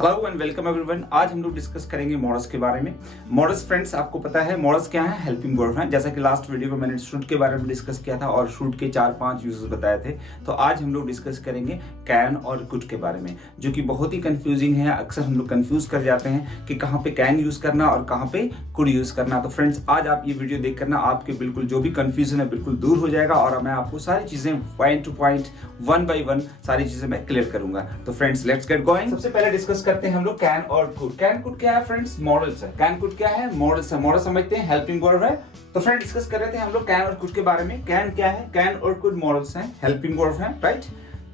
Hello and welcome everyone. आज हम लोग डिस्कस करेंगे मॉडल्स के बारे में। मॉडल्स फ्रेंड्स, आपको पता है मॉडल्स क्या है? हेल्पिंग वर्ब हैं। जैसा कि लास्ट वीडियो में मैंने शुड के बारे में डिस्कस किया था और शुड के 4-5 यूजेस बताए थे। तो आज हम लोग डिस्कस करेंगे कैन और कुड के बारे में, जो कि बहुत ही कंफ्यूजिंग है। अक्सर हम लोग कंफ्यूज कर जाते हैं कि कहाँ पे कैन यूज करना और कहाँ पे कुड यूज करना। तो फ्रेंड्स, आज आप ये वीडियो देख करना आपके बिल्कुल जो भी कंफ्यूजन है बिल्कुल दूर हो जाएगा और मैं आपको सारी चीजें point two point, one by one सारी चीजें मैं क्लियर करूंगा। तो फ्रेंड्स, लेट्स गेट गोइंग। सबसे पहले डिस्कस करते हैं हम लोग कैन और कुड। कैन कुड क्या है फ्रेंड्स? मॉडल्स है। कैन कुड क्या है? मॉडल्स है। मॉडल समझते हैं, हेल्पिंग वर्ब है। तो फ्रेंड, डिस्कस कर रहे थे हम लोग कैन और कुड के बारे में। कैन क्या है? कैन और कुड मॉडल्स हैं, हेल्पिंग वर्ब है, राइट?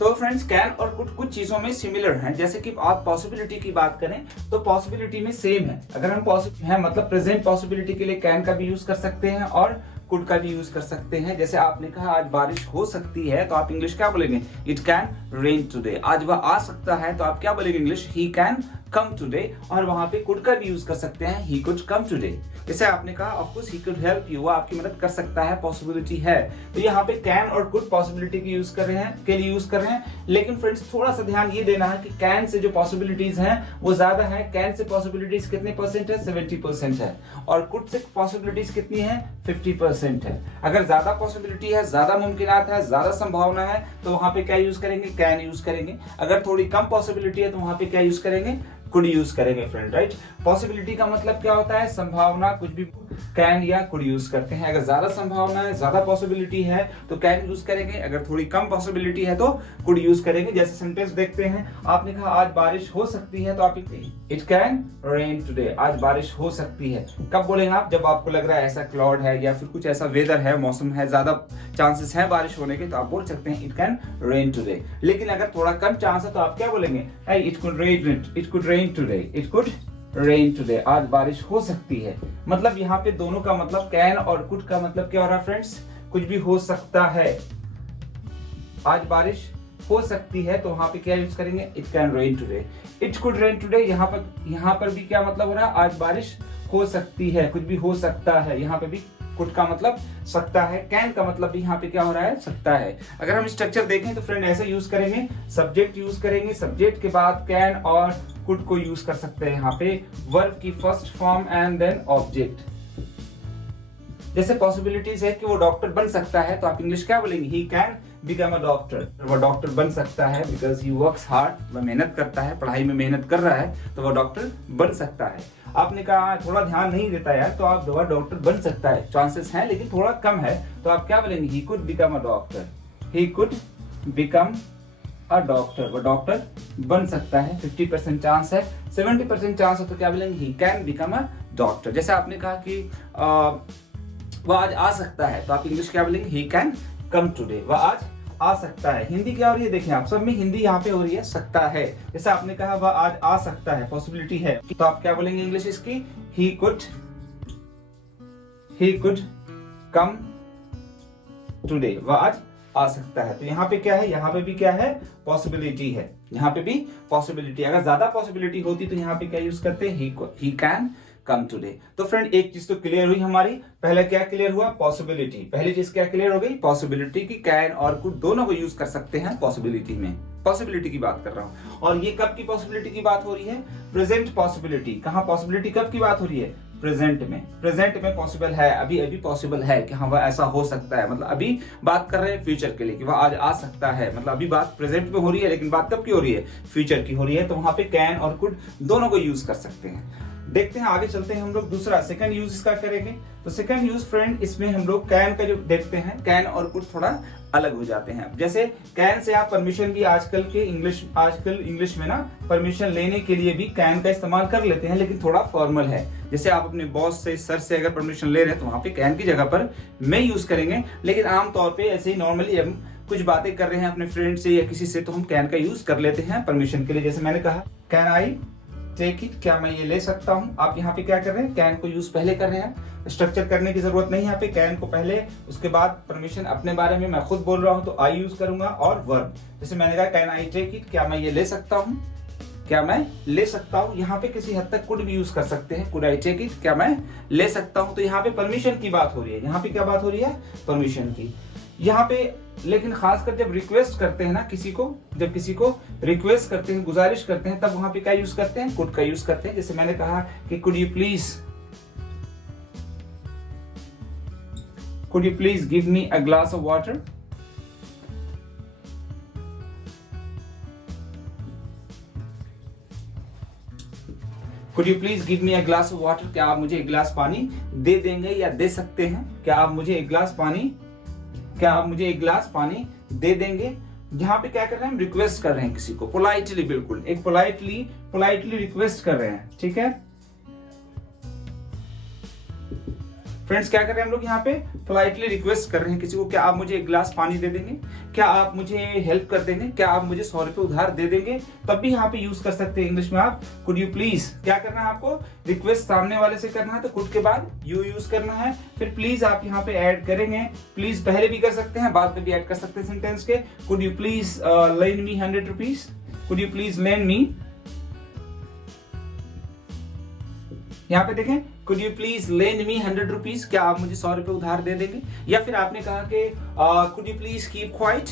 तो फ्रेंड्स, कैन और कुड कुछ चीजों में सिमिलर हैं। जैसे कि आप पॉसिबिलिटी की बात करें तो पॉसिबिलिटी में सेम है। अगर हम है मतलब प्रेजेंट पॉसिबिलिटी के लिए कैन का भी यूज कर सकते हैं और कुड का भी यूज कर सकते हैं। जैसे आपने कहा आज बारिश हो सकती है, तो आप इंग्लिश क्या बोलेंगे? It can rain today. आज वह आ सकता है, तो आप क्या बोलेंगे English? He can come today. और वहां पे कुड का भी यूज कर सकते हैं, ही कुड कम टुडे। जैसे आपने कहा of course he could help you, वो आपकी मदद कर सकता है, पॉसिबिलिटी है। तो यहाँ पे कैन और कुड पॉसिबिलिटी की यूज कर रहे हैं, के लिए यूज कर रहे हैं। लेकिन फ्रेंड्स, थोड़ा सा ध्यान ये देना है कि कैन से जो पॉसिबिलिटीज हैं वो ज्यादा है। कैन से पॉसिबिलिटीज कितने परसेंट है? 70% है। और कुड से पॉसिबिलिटीज कितनी है? 50% है। अगर ज्यादा पॉसिबिलिटी है, ज्यादा मुमकिनात है, ज्यादा संभावना है, तो वहां पे क्या यूज करेंगे? कैन यूज करेंगे। अगर थोड़ी कम पॉसिबिलिटी है तो वहां पे क्या यूज करेंगे? कुड यूज करेंगे फ्रेंड, राइट? पॉसिबिलिटी का मतलब क्या होता है? संभावना। कुछ भी कैन या कुड यूज करते हैं। अगर ज्यादा संभावना है, ज्यादा पॉसिबिलिटी है तो कैन यूज करेंगे। अगर थोड़ी कम पॉसिबिलिटी है तो कुड यूज करेंगे। जैसे सेंटेंस देखते हैं, आपने कहा आज बारिश हो सकती है, तो आप इट कैन रेन टुडे। आज बारिश हो सकती है। कब बोलेंगे आप? जब आपको लग रहा है ऐसा क्लाउड है या फिर कुछ ऐसा वेदर है, मौसम है, ज्यादा चांसेस है बारिश होने के, तो आप बोल सकते हैं इट कैन रेन टुडे। लेकिन अगर थोड़ा कम चांस है तो आप क्या बोलेंगे? It could rain today. It could rain today. आज बारिश हो सकती है। मतलब यहाँ पे दोनों का मतलब, कैन और कुड का मतलब क्या हो रहा है फ्रेंड्स? कुछ भी हो सकता है। आज बारिश हो सकती है, तो वहां पे क्या यूज करेंगे? It can rain today. It could rain today. यहाँ पर भी क्या मतलब हो रहा है? आज बारिश हो सकती है, कुछ भी हो सकता है। यहाँ पे भी कुड का मतलब सकता है, कैन का मतलब भी यहाँ पे क्या हो रहा है? सकता है। अगर हम स्ट्रक्चर देखें तो फ्रेंड ऐसे यूज करेंगे, सब्जेक्ट यूज करेंगे, सब्जेक्ट के बाद कैन और कुड को यूज कर सकते हैं। यहाँ पे वर्ब की first form and then object. जैसे पॉसिबिलिटीज है कि वो डॉक्टर बन सकता है, तो आप इंग्लिश क्या बोलेंगे? He can become a doctor. वो डॉक्टर बन सकता है बिकॉज ही वर्क्स हार्ड। वह मेहनत करता है, पढ़ाई में मेहनत कर रहा है, तो वह डॉक्टर बन सकता है। आपने कहा थोड़ा ध्यान नहीं देता यार, तो आप वह डॉक्टर बन सकता है, चांसेस हैं लेकिन थोड़ा कम है, तो आप क्या बोलेंगे? He could become a doctor. He could become a doctor. वो डॉक्टर बन सकता है। 50% चांस है, 70% चांस है, तो क्या बोलेंगे? He can become a doctor. जैसे आपने कहा कि वह आज आ सकता है, तो आप इंग्लिश क्या बोलेंगे? He can come today. वह आज आ सकता है। हिंदी क्या हो रही है? देखें आप सब में हिंदी यहाँ पे हो रही है सकता है। जैसे आपने कहा वह आज आ सकता है, पॉसिबिलिटी है, तो आप क्या बोलेंगे इंग्लिश इसकी? He could come today. वह आज आ सकता है। तो यहाँ पे क्या है? यहाँ पे भी क्या है? पॉसिबिलिटी है। यहाँ पे भी पॉसिबिलिटी। अगर ज्यादा पॉसिबिलिटी होती तो यहाँ पे क्या यूज करते हैं? He can come today. तो फ्रेंड, एक चीज तो क्लियर हुई हमारी। पहले क्या क्लियर हुआ? पॉसिबिलिटी। पहली चीज क्या क्लियर हो गई? पॉसिबिलिटी की कैन और कुड दोनों को यूज कर सकते हैं पॉसिबिलिटी में। पॉसिबिलिटी की बात कर रहा हूं। और ये कब की पॉसिबिलिटी की बात हो रही है? Present possibility. कहां पॉसिबिलिटी कब की बात हो रही है? प्रेजेंट में। प्रेजेंट में पॉसिबल है, अभी अभी पॉसिबल है कि हाँ वह ऐसा हो सकता है। मतलब अभी बात कर रहे हैं फ्यूचर के लिए कि वह आज आ सकता है। मतलब अभी बात प्रेजेंट में हो रही है, लेकिन बात कब की हो रही है? फ्यूचर की हो रही है। तो वहां पे कैन और कुड दोनों को यूज कर सकते हैं। देखते हैं, आगे चलते हैं हम लोग। दूसरा सेकंड यूज इसका करेंगे। तो सेकंड यूज फ्रेंड, इसमें हम लोग कैन का जो देखते हैं, कैन और कुड थोड़ा अलग हो जाते हैं। जैसे कैन से आप परमिशन भी आजकल इंग्लिश में ना परमिशन लेने के लिए भी कैन का इस्तेमाल कर लेते हैं, लेकिन थोड़ा फॉर्मल है। जैसे आप अपने बॉस से, सर से अगर परमिशन ले रहे हैं तो वहां पे कैन की जगह पर मैं यूज करेंगे। लेकिन आमतौर पर ऐसे ही नॉर्मली हम कुछ बातें कर रहे हैं अपने फ्रेंड से या किसी से, तो हम कैन का यूज कर लेते हैं परमिशन के लिए। जैसे मैंने कहा कैन आई टेक इट, क्या मैं ये ले सकता हूं? आप यहाँ पे क्या कर रहे हैं? कैन को यूज पहले कर रहे हैं। स्ट्रक्चर करने की जरूरत नहीं है यहाँ पे। कैन को पहले, उसके बाद परमिशन अपने बारे में मैं खुद बोल रहा हूं तो आई यूज करूंगा, और वर्ब। जैसे मैंने कहा कैन आई टेक इट, क्या मैं ये ले सकता हूं? क्या मैं ले सकता हूं? यहाँ पे किसी हद तक कुड भी यूज कर सकते हैं। कुड आई टेक इट, क्या मैं ले सकता हूं? तो यहाँ पे परमिशन की बात हो रही है। यहाँ पे क्या बात हो रही है? परमिशन की। यहाँ पे लेकिन खासकर जब रिक्वेस्ट करते हैं ना किसी को, जब किसी को रिक्वेस्ट करते हैं, गुजारिश करते हैं, तब वहां पे क्या यूज करते हैं? कुड का यूज करते हैं। जैसे मैंने कहा कि could you please give me a glass of water. Could you please give me a glass of water, क्या आप मुझे एक गिलास पानी दे देंगे या दे सकते हैं? क्या आप मुझे एक गिलास पानी दे देंगे? यहाँ पे क्या कर रहे हैं? हम रिक्वेस्ट कर रहे हैं किसी को, पोलाइटली, बिल्कुल एक पोलाइटली रिक्वेस्ट कर रहे हैं। ठीक है फ्रेंड्स, क्या कर रहे हैं हम लोग यहाँ पे? पोलाइटली रिक्वेस्ट कर रहे हैं किसी को, क्या आप मुझे एक गिलास पानी दे देंगे? क्या आप मुझे हेल्प कर देंगे? क्या आप मुझे 100 रुपए उधार दे देंगे? तब भी यहाँ पे यूज कर सकते हैं इंग्लिश में आप कुड यू प्लीज। क्या करना है आपको? रिक्वेस्ट सामने वाले से करना है तो कुड के बाद यू यूज करना है। फिर प्लीज आप यहाँ पे ऐड करेंगे, प्लीज पहले भी कर सकते हैं, बाद में भी ऐड कर सकते हैं सेंटेंस के। Could you please lend me 100 rupees, could you please lend me. यहाँ पे देखें, could you please lend me 100 rupees, क्या आप मुझे 100 रुपए उधार दे देंगे? या फिर आपने कहा कि could you please keep quiet,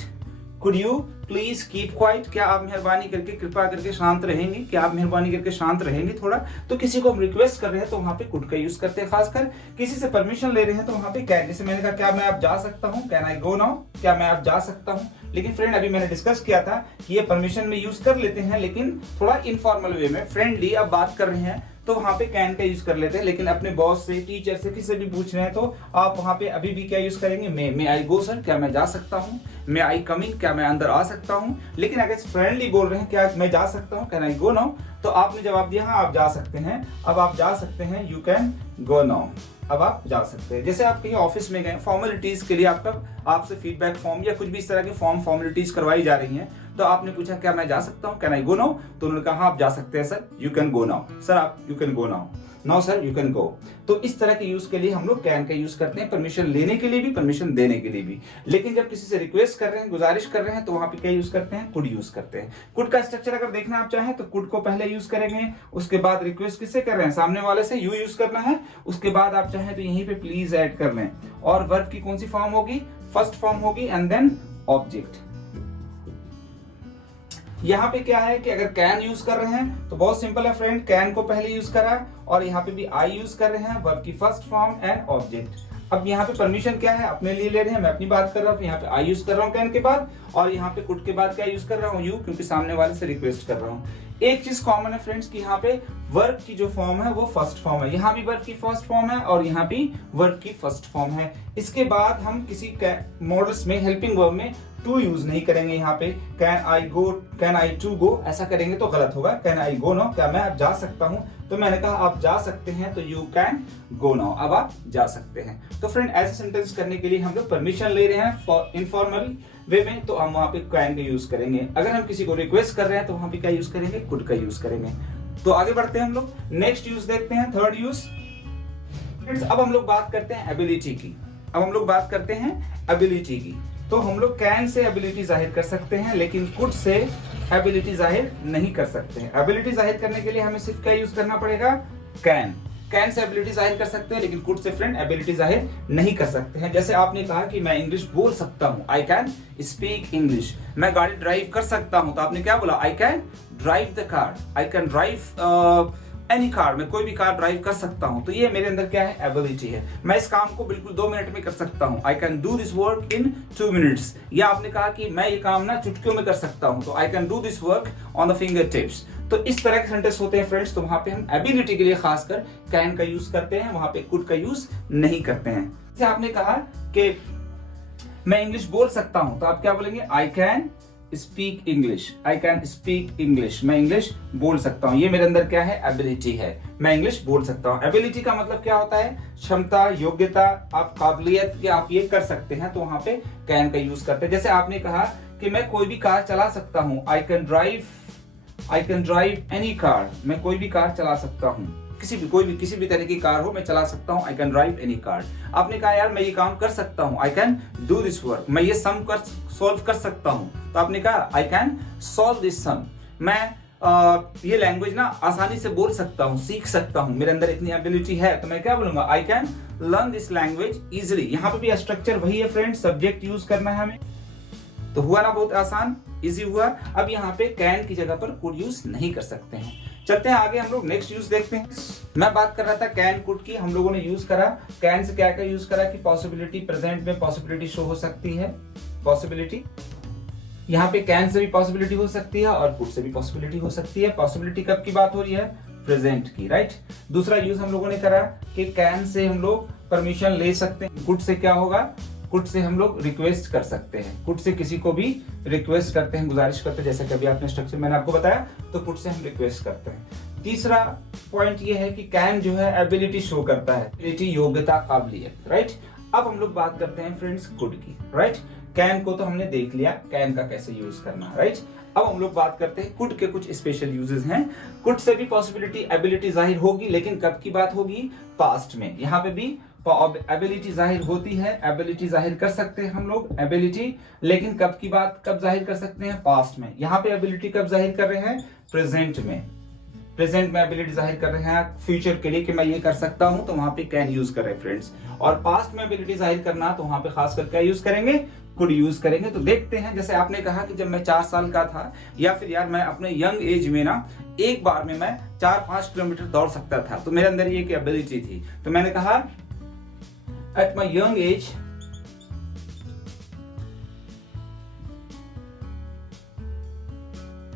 could you please keep quiet, क्या आप मेहरबानी करके, कृपा करके शांत रहेंगे? क्या आप मेहरबानी करके शांत रहेंगे थोड़ा? तो किसी को हम रिक्वेस्ट कर रहे हैं तो वहां पे कुड का यूज करते हैं। खासकर किसी से परमिशन ले रहे हैं तो वहां पे कैन, जैसे मैंने कहा क्या मैं आप जा सकता हूँ, कैन आई गो नाउ, क्या मैं आप जा सकता हूँ। लेकिन फ्रेंड अभी मैंने डिस्कस किया था कि ये परमिशन में यूज कर लेते हैं, लेकिन थोड़ा इनफॉर्मल वे में, फ्रेंडली अब बात कर रहे हैं तो वहां पे कैन का यूज कर लेते हैं। लेकिन अपने बॉस से, टीचर से, किसी से भी पूछ रहे हैं तो आप वहां पे अभी भी क्या यूज करेंगे? मे आई गो सर, क्या मैं जा सकता हूँ? मे आई कम इन, क्या मैं अंदर आ सकता हूँ? लेकिन अगर फ्रेंडली बोल रहे हैं क्या मैं जा सकता हूँ, कैन आई गो नाउ, तो आपने जवाब दिया हाँ आप जा सकते हैं। अब आप जा सकते हैं, यू कैन गो नाउ, अब आप जा सकते हैं। जैसे आप कहीं ऑफिस में गए, फॉर्मेलिटीज के लिए आपसे फीडबैक फॉर्म या कुछ भी इस तरह के फॉर्मेलिटीज करवाई जा रही हैं, तो आपने पूछा क्या मैं जा सकता हूँ, कैन आई गो नाउ, तो उन्होंने कहा हाँ आप जा सकते हैं sir, you can go now, sir आप you can go now, no sir you can go. तो इस तरह के यूज के लिए हम लोग कैन का यूज करते हैं, परमिशन लेने के लिए भी, परमिशन देने के लिए भी। लेकिन जब किसी से रिक्वेस्ट कर रहे हैं, गुजारिश कर रहे हैं, तो वहां पे क्या यूज करते हैं? कुड यूज करते हैं। कुड का स्ट्रक्चर अगर देखना आप चाहें तो कुड को पहले यूज करेंगे, उसके बाद रिक्वेस्ट किससे कर रहे हैं? सामने वाले से, यू यूज करना है। उसके बाद आप चाहें तो यहीं पे प्लीज ऐड कर लें, और वर्ब की कौन सी फॉर्म होगी? फर्स्ट फॉर्म होगी, एंड देन ऑब्जेक्ट। यहाँ पे क्या है कि अगर कैन यूज कर रहे हैं तो बहुत सिंपल है फ्रेंड, कैन को पहले यूज करा, और यहाँ पे भी आई यूज कर रहे हैं, वर्ब की फर्स्ट फॉर्म एंड ऑब्जेक्ट। अब यहाँ पे परमिशन क्या है? अपने लिए ले रहे हैं, मैं अपनी बात कर रहा हूँ, यहाँ पे आई यूज कर रहा हूँ कैन के बाद, और यहाँ पे कुड के बाद क्या यूज कर रहा हूँ? यू, क्योंकि सामने वाले से रिक्वेस्ट कर रहा हूँ। एक चीज कॉमन है फ्रेंड्स कि यहाँ पे वर्ब की जो फॉर्म है वो फर्स्ट फॉर्म है, यहाँ भी वर्ब की फर्स्ट फॉर्म है और यहाँ भी वर्ब की फर्स्ट फॉर्म है। इसके बाद हम किसी मॉडल्स में हेल्पिंग वर्ब में टू यूज नहीं करेंगे। यहाँ पे can I go, can I to go, ऐसा करेंगे तो गलत होगा। कैन आई गो नाउ, क्या मैं अब जा सकता हूँ, तो मैंने कहा आप जा सकते हैं, तो यू कैन गो नाउ, अब आप जा सकते हैं। तो फ्रेंड ऐसे सेंटेंस करने के लिए हम लोग परमिशन ले रहे हैं इनफॉर्मल वे में, तो हम वहां पे कैन का यूज करेंगे। अगर हम किसी को रिक्वेस्ट कर रहे हैं तो वहां पे क्या यूज करेंगे? कुड का यूज करेंगे। तो आगे बढ़ते हैं हम लोग, नेक्स्ट यूज देखते हैं, थर्ड यूज। अब हम लोग बात करते हैं एबिलिटी की। अब हम लोग बात करते हैं एबिलिटी की। तो हम लोग कैन से एबिलिटी जाहिर कर सकते हैं, लेकिन कुड से एबिलिटी जाहिर नहीं कर सकते हैं। एबिलिटी जाहिर करने के लिए हमें सिर्फ क्या यूज करना पड़ेगा? कैन। कैन से एबिलिटी जाहिर कर सकते हैं, लेकिन कुड से फ्रेंड एबिलिटी जाहिर नहीं कर सकते हैं। जैसे आपने कहा कि मैं इंग्लिश बोल सकता हूं, आई कैन स्पीक इंग्लिश। मैं गाड़ी ड्राइव कर सकता हूं, तो आपने क्या बोला? I can drive the car, I can drive any car, मैं कोई भी कार ड्राइव कर सकता हूं। तो ये मेरे अंदर क्या है? एबिलिटी है। मैं इस काम को बिल्कुल 2 मिनट में कर सकता हूं, I can do this work in 2 minutes. या आपने कहा कि मैं ये काम ना चुटकियों में कर सकता हूं, तो I can do this work on the finger tips. तो इस तरह के सेंटेंस होते हैं फ्रेंड्स, तो वहां पे हम एबिलिटी के लिए खासकर कैन का यूज करते हैं, वहां पे कुड का यूज नहीं करते हैं। जैसे आपने कहा कि मैं इंग्लिश बोल सकता हूं, तो आप क्या बोलेंगे? I can speak English, I can speak English, मैं इंग्लिश बोल सकता हूं। ये मेरे अंदर क्या है? एबिलिटी है, मैं इंग्लिश बोल सकता हूं। एबिलिटी का मतलब क्या होता है? क्षमता, योग्यता, आप काबिलियत कि आप ये कर सकते हैं, तो वहां पे कैन का यूज करते हैं। जैसे आपने कहा कि मैं कोई भी कार चला सकता हूं, I can drive any car, मैं कोई भी कार चला सकता हूं, किसी भी तरह की कार हो मैं चला सकता हूं, I can drive any car. आपने कहा यार मैं ये काम कर सकता हूं, I can do this work, मैं ये सम सॉल्व कर सकता हूं, तो आपने कहा आई कैन सॉल्व दिस सम। मैं ये लैंग्वेज ना आसानी से बोल सकता हूं, सीख सकता हूं, मेरे अंदर इतनी एबिलिटी है, तो मैं क्या बोलूंगा? I can learn this language easily. यहाँ पे भी स्ट्रक्चर वही है फ्रेंड, सब्जेक्ट यूज करना है हमें, तो हुआ ना बहुत आसान, इजी हुआ। अब यहाँ पे कैन की जगह पर कुड यूज नहीं कर सकते हैं। चलते हैं आगे, हम लोग नेक्स्ट यूज देखते हैं। मैं बात कर रहा था कैन कुड की, हम लोगों ने यूज करा कैन से क्या क्या यूज करा कि पॉसिबिलिटी, प्रेजेंट में पॉसिबिलिटी शो हो सकती है, पॉसिबिलिटी यहाँ पे कैन से भी पॉसिबिलिटी हो सकती है और कुड से भी पॉसिबिलिटी हो सकती है। पॉसिबिलिटी कब की बात हो रही है, प्रेजेंट की, राइट। दूसरा यूज हम लोगों ने करा कि कैन से हम लोग परमिशन ले सकते हैं, कुड से क्या होगा, कुड से हम लोग रिक्वेस्ट कर सकते हैं, कुड से किसी को भी रिक्वेस्ट करते हैं, गुजारिश करते हैं, जैसे कभी आपने स्ट्रक्चर मैंने आपको बताया, तो कुड से हम रिक्वेस्ट करते हैं। तीसरा पॉइंट ये है कि कैन जो है एबिलिटी शो करता है, एबिलिटी, योग्यता, काबिलियत, राइट। अब हम लोग बात करते हैं फ्रेंड्स कुड की, राइट। कैन को तो हमने देख लिया, कैन का कैसे यूज करना, राइट। अब हम लोग बात करते हैं कुड के कुछ स्पेशल यूजेस हैं। कुड से भी पॉसिबिलिटी, एबिलिटी जाहिर होगी, लेकिन कब की बात होगी, पास्ट में। यहाँ पे भी एबिलिटी जाहिर होती है, एबिलिटी जाहिर कर सकते हैं हम लोग, एबिलिटी, लेकिन कब की बात, कब जाहिर कर सकते हैं, पास्ट में। यहाँ पे एबिलिटी कब जाहिर कर रहे हैं, प्रेजेंट में। प्रेजेंट में एबिलिटी जाहिर कर रहे हैं फ्यूचर के लिए कि मैं ये कर सकता हूं, तो वहां पे कैन यूज कर रहे हैं फ्रेंड्स। और पास्ट में एबिलिटी जाहिर करना, तो वहां पे खासकर क्या यूज करेंगे, कुड यूज करेंगे। तो देखते हैं, जैसे आपने कहा कि जब मैं 4 साल का था, या फिर यार मैं अपने यंग एज में ना एक बार में मैं 4-5 किलोमीटर दौड़ सकता था, तो मेरे अंदर ये एक एबिलिटी थी। तो मैंने कहा एट माई यंग एज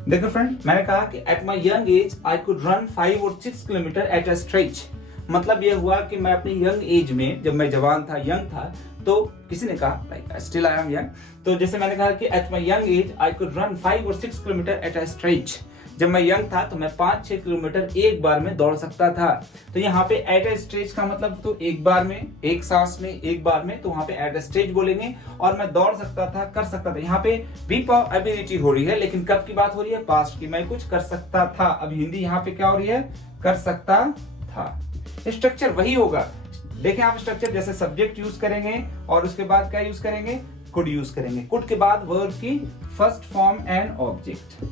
देखो फ्रेंड, मैंने कहा कि at my young age I could run 5 और 6 किलोमीटर एट अ स्ट्रेच। मतलब ये हुआ कि मैं अपनी यंग एज में, जब मैं जवान था, यंग था, तो किसी ने कहा like still I am young, तो जैसे मैंने कहा कि at my young age I could run 5 और 6 किलोमीटर एट अ स्ट्रेच। जब मैं यंग था तो मैं 5-6 किलोमीटर एक बार में दौड़ सकता था। तो यहाँ पे एट अ स्ट्रेच का मतलब तो एक बार में, एक सांस में, एक बार में, तो वहां पे एट अ स्ट्रेच बोलेंगे। और मैं दौड़ सकता था, कर सकता था, यहाँ पे भी एबिलिटी हो रही है, लेकिन कब की बात हो रही है, पास्ट की। मैं कुछ कर सकता था, अब हिंदी यहाँ पे क्या हो रही है, कर सकता था। स्ट्रक्चर वही होगा, देखें आप स्ट्रक्चर, जैसे सब्जेक्ट यूज करेंगे और उसके बाद क्या यूज करेंगे, कुड यूज करेंगे। कुड के बाद वर्ब की फर्स्ट फॉर्म एंड ऑब्जेक्ट।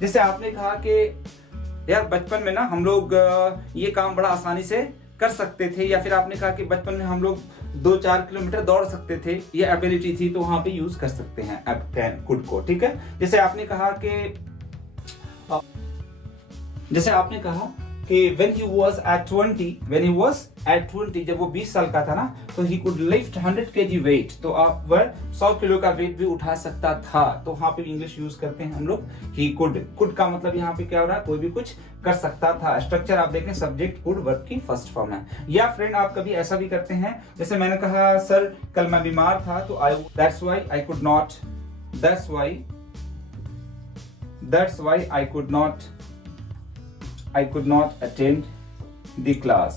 जैसे आपने कहा कि यार बचपन में ना हम लोग ये काम बड़ा आसानी से कर सकते थे, या फिर आपने कहा कि बचपन में हम लोग 2-4 किलोमीटर दौड़ सकते थे, ये एबिलिटी थी, तो वहां पे यूज कर सकते हैं अब कैन, कुड को, ठीक है। जैसे आपने कहा कि when he was at 20, जब वो 20 साल का था ना, तो he could lift 100 kg weight, तो आप वह 100 किलो का वेट भी उठा सकता था। तो वहां पे इंग्लिश यूज करते हैं हम लोग he could का मतलब यहाँ पे क्या हो रहा है, कोई भी कुछ कर सकता था। स्ट्रक्चर आप देखें, सब्जेक्ट कुड वर्ब की फर्स्ट फॉर्म है। या फ्रेंड आप कभी ऐसा भी करते हैं, जैसे मैंने कहा सर कल मैं बीमार था, तो that's why I could not attend the class।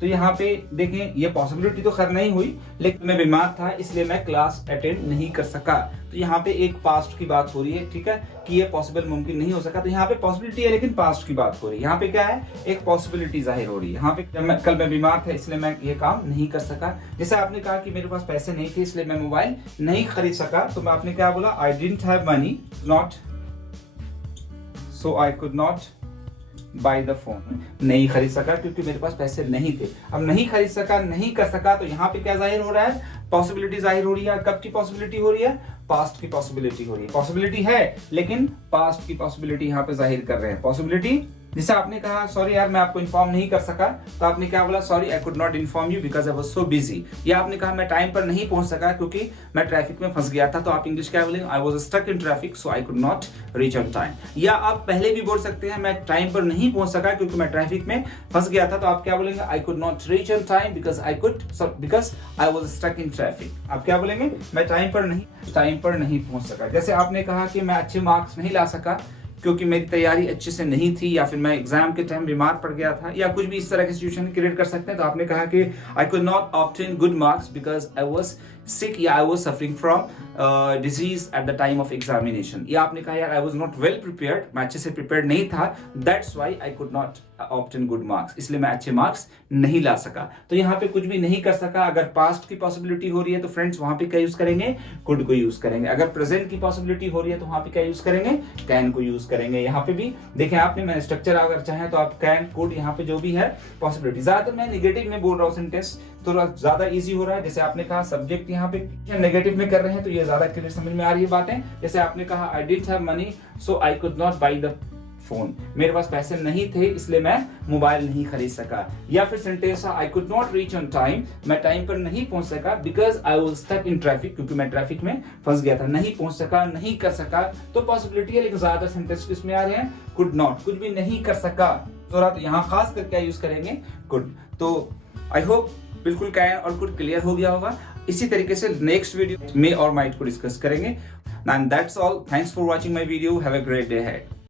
तो यहाँ पे देखें, ये पॉसिबिलिटी तो खैर नहीं हुई, लेकिन मैं बीमार था इसलिए मैं क्लास अटेंड नहीं कर सका। तो यहाँ पे एक पास्ट की बात हो रही है, ठीक है, कि ये पॉसिबल मुमकिन नहीं हो सका। तो यहाँ पे पॉसिबिलिटी है, लेकिन पास्ट की बात हो रही है। यहाँ पे क्या है, एक पॉसिबिलिटी जाहिर हो रही है। यहाँ पे कल मैं बीमार था इसलिए मैं ये काम नहीं कर सका। जैसे आपने कहा कि मेरे पास पैसे नहीं थे इसलिए मैं मोबाइल नहीं खरीद सका, तो आपने क्या बोला, I didn't have money, so I could not by the phone. नहीं खरीद सका क्योंकि मेरे पास पैसे नहीं थे। अब नहीं खरीद सका, नहीं कर सका, तो यहाँ पे क्या जाहिर हो रहा है, पॉसिबिलिटी जाहिर हो रही है। कब की पॉसिबिलिटी हो रही है, पास्ट की पॉसिबिलिटी हो रही है। पॉसिबिलिटी है लेकिन पास्ट की पॉसिबिलिटी यहाँ पे जाहिर कर रहे हैं। पॉसिबिलिटी, जैसे आपने कहा सॉरी यार मैं आपको इन्फॉर्म नहीं कर सका, तो आपने क्या बोला, sorry I could not inform you because I was so busy. या आपने कहा मैं टाइम पर नहीं पहुंच सका क्योंकि मैं ट्रैफिक में फंस गया था, तो आप इंग्लिश क्या बोलेंगे, I was stuck in traffic so I could not reach on time. या आप पहले भी बोल सकते हैं मैं टाइम पर नहीं पहुंच सका क्योंकि मैं ट्रैफिक में फंस गया था, तो आप क्या बोलेंगे, I could not reach on time because I was stuck in traffic. आप क्या बोलेंगे, मैं टाइम पर नहीं पहुंच सका। जैसे आपने कहा कि मैं अच्छे मार्क्स नहीं ला सका क्योंकि मेरी तैयारी अच्छे से नहीं थी, या फिर मैं एग्जाम के टाइम बीमार पड़ गया था, या कुछ भी इस तरह की सिचुएशन क्रिएट कर सकते हैं। तो आपने कहा कि I could not obtain good marks because I was sick, या I was suffering from disease at the time of examination. या आपने कहा यार I was not well prepared, मैं अच्छे से प्रिपेयर्ड नहीं था, that's why I could not obtain good marks, इसलिए मैं अच्छे मार्क्स नहीं ला सका। तो यहाँ पे कुछ भी नहीं कर सका। अगर पास्ट की पॉसिबिलिटी हो रही है तो फ्रेंड्स वहां पे क्या यूज करेंगे, कुड को यूज करेंगे। अगर प्रेजेंट की पॉसिबिलिटी हो रही है तो वहां पे क्या यूज करेंगे, कैन को यूज करेंगे। यहाँ पे भी देखें आपने, मैंने स्ट्रक्चर अगर चाहे तो आप कैन, कुड, यहाँ पे जो भी है पॉसिबिलिटी। ज्यादातर मैं निगेटिव में बोल रहा हूँ सेंटेंस, थोड़ा ज्यादा इजी हो रहा है। जैसे आपने कहा सब्जेक्ट कि यहाँ पे नेगेटिव में कर रहे हैं तो ये ज्यादा क्लियर समझ में आ रही है बातें। जैसे आपने कहा I didn't have money so I could not by the phone, मेरे पास पैसे नहीं थे इसलिए मैं मोबाइल नहीं खरीद सका। या फिर sentence I could not reach on time, मैं टाइम पर नहीं पहुंच सका because I was stuck in traffic, क्योंकि मैं ट्रैफिक में फंस गया था। नहीं पहुंच सका, नहीं कर सका तो पॉसिबिलिटी है, लेकिन ज्यादा सेंटेंस किसमें आ रहे हैं, कुड नॉट, कुछ भी नहीं कर सका। तो यहाँ खास कर क्या यूज करेंगे, कुड। तो आई होप बिल्कुल कैन और कुड क्लियर हो गया होगा। इसी तरीके से नेक्स्ट वीडियो में और माइट को डिस्कस करेंगे। And that's all, thanks for watching my video, have a great day ahead.